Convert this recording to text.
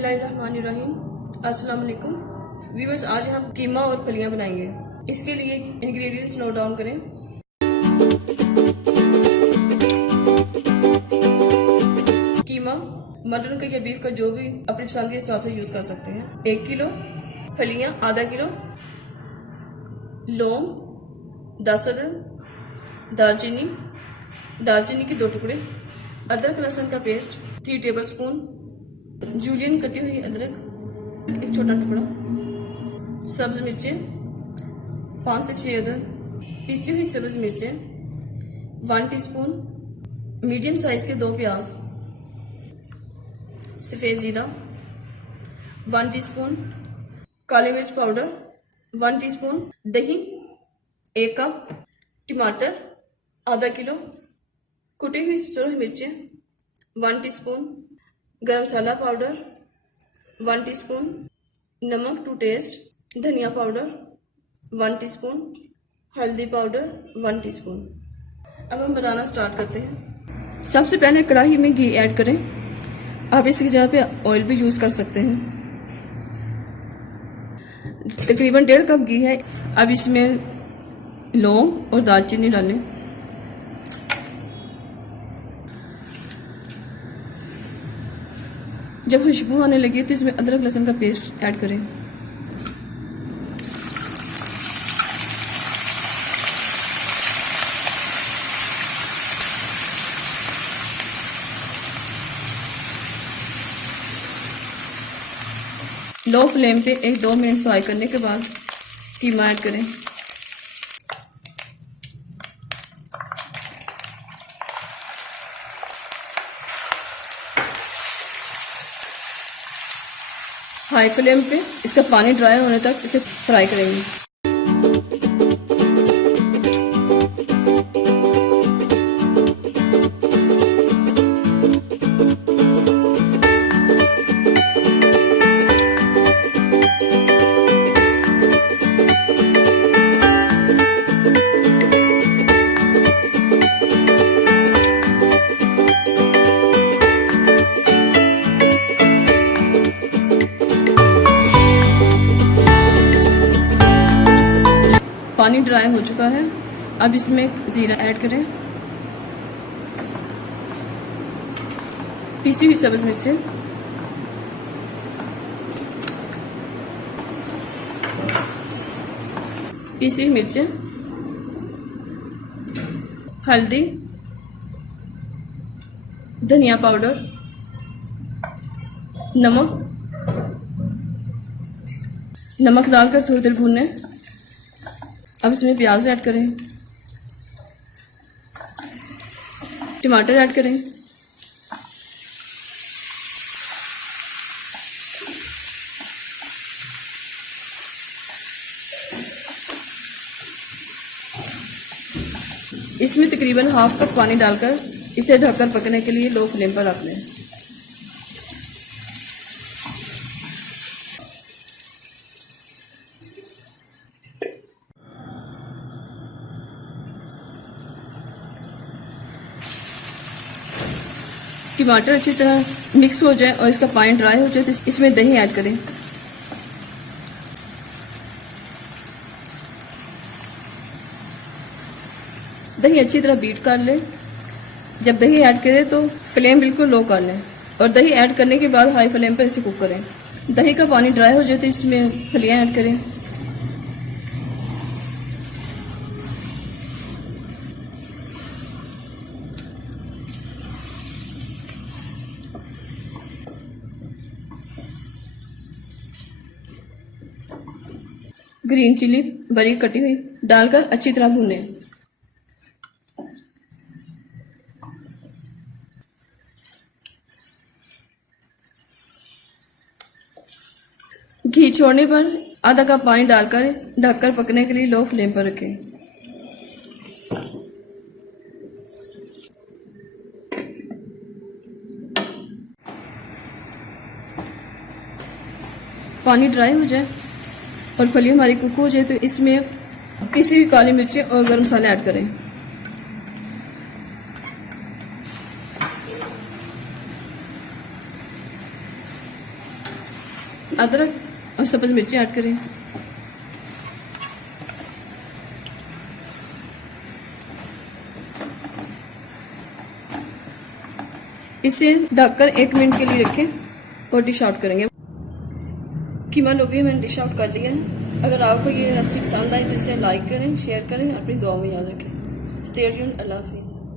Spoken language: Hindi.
बिस्मिल्लाहिर्रहमानिर्रहीम। अस्सलाम वालेकुम व्यूअर्स, आज हम कीमा और फलियां बनाएंगे। इसके लिए इंग्रेडिएंट्स नोट डाउन करें। कीमा मटन का या बीफ का जो भी अपनी पसंद के हिसाब से यूज कर सकते हैं। 1 किलो फलियां, आधा किलो लौंग, 10 अदद दालचीनी के 2 टुकड़े, अदरक लहसुन का पेस्ट 3 टेबलस्पून, जूलियन कटी हुई अदरक 1 छोटा टुकड़ा, सब्ज मिर्चें 5 से 6 अदद, पिसी हुई सब्ज मिर्चें 1 टीस्पून, मीडियम साइज के 2 प्याज, सफ़ेद जीरा 1 टीस्पून, काली मिर्च पाउडर 1 टीस्पून, दही 1 कप, टमाटर आधा किलो, कुटी हुई सुरख मिर्चें 1 टीस्पून, गरम मसाला पाउडर 1 टीस्पून, नमक टू टेस्ट, धनिया पाउडर 1 टीस्पून, हल्दी पाउडर 1 टीस्पून। अब हम बनाना स्टार्ट करते हैं। सबसे पहले कढ़ाई में घी ऐड करें। आप इसकी जगह पे ऑयल भी यूज़ कर सकते हैं। तकरीबन 1.5 कप घी है। अब इसमें लौंग और दालचीनी डालें। जब खुशबू आने लगी तो इसमें अदरक लहसुन का पेस्ट ऐड करें। लो फ्लेम पे 1-2 मिनट फ्राई करने के बाद कीमा ऐड करें। हाई फ्लेम पे इसका पानी ड्राई होने तक इसे फ्राई करेंगे। पानी ड्राई हो चुका है। अब इसमें जीरा ऐड करें, पीसी हुई सब्ज मिर्चें, पीसी हुई मिर्चें, हल्दी, धनिया पाउडर, नमक डालकर थोड़ी देर भूनें। अब इसमें प्याज ऐड करें, टमाटर ऐड करें, इसमें तकरीबन ½ कप पानी डालकर इसे ढककर पकने के लिए लो फ्लेम पर रख लें। टमाटर अच्छी तरह मिक्स हो जाए और इसका पानी ड्राई हो जाए तो इसमें दही ऐड करें। दही अच्छी तरह बीट कर लें। जब दही ऐड करें तो फ्लेम बिल्कुल लो कर लें और दही ऐड करने के बाद हाई फ्लेम पर इसे कुक करें। दही का पानी ड्राई हो जाए तो इसमें फलियां ऐड करें। ग्रीन चिली बारीक कटी हुई डालकर अच्छी तरह भूनें। घी छोड़ने पर आधा कप पानी डालकर ढककर पकने के लिए लो फ्लेम पर रखें। पानी ड्राई हो जाए और फली हमारी कुक हो जाए तो इसमें पिसी हुई काली मिर्चें और गरम मसाले ऐड करें। अदरक और सब्ज़ मिर्ची ऐड करें। इसे ढककर 1 मिनट के लिए रखें और डिश आउट करेंगे। कीमा लोबिया मैंने डिश आउट कर लिया है। अगर आपको ये रेसिपी पसंद आई तो इसे लाइक करें, शेयर करें, अपनी दुआ में याद रखें। Stay tuned. अल्लाह हाफिज़।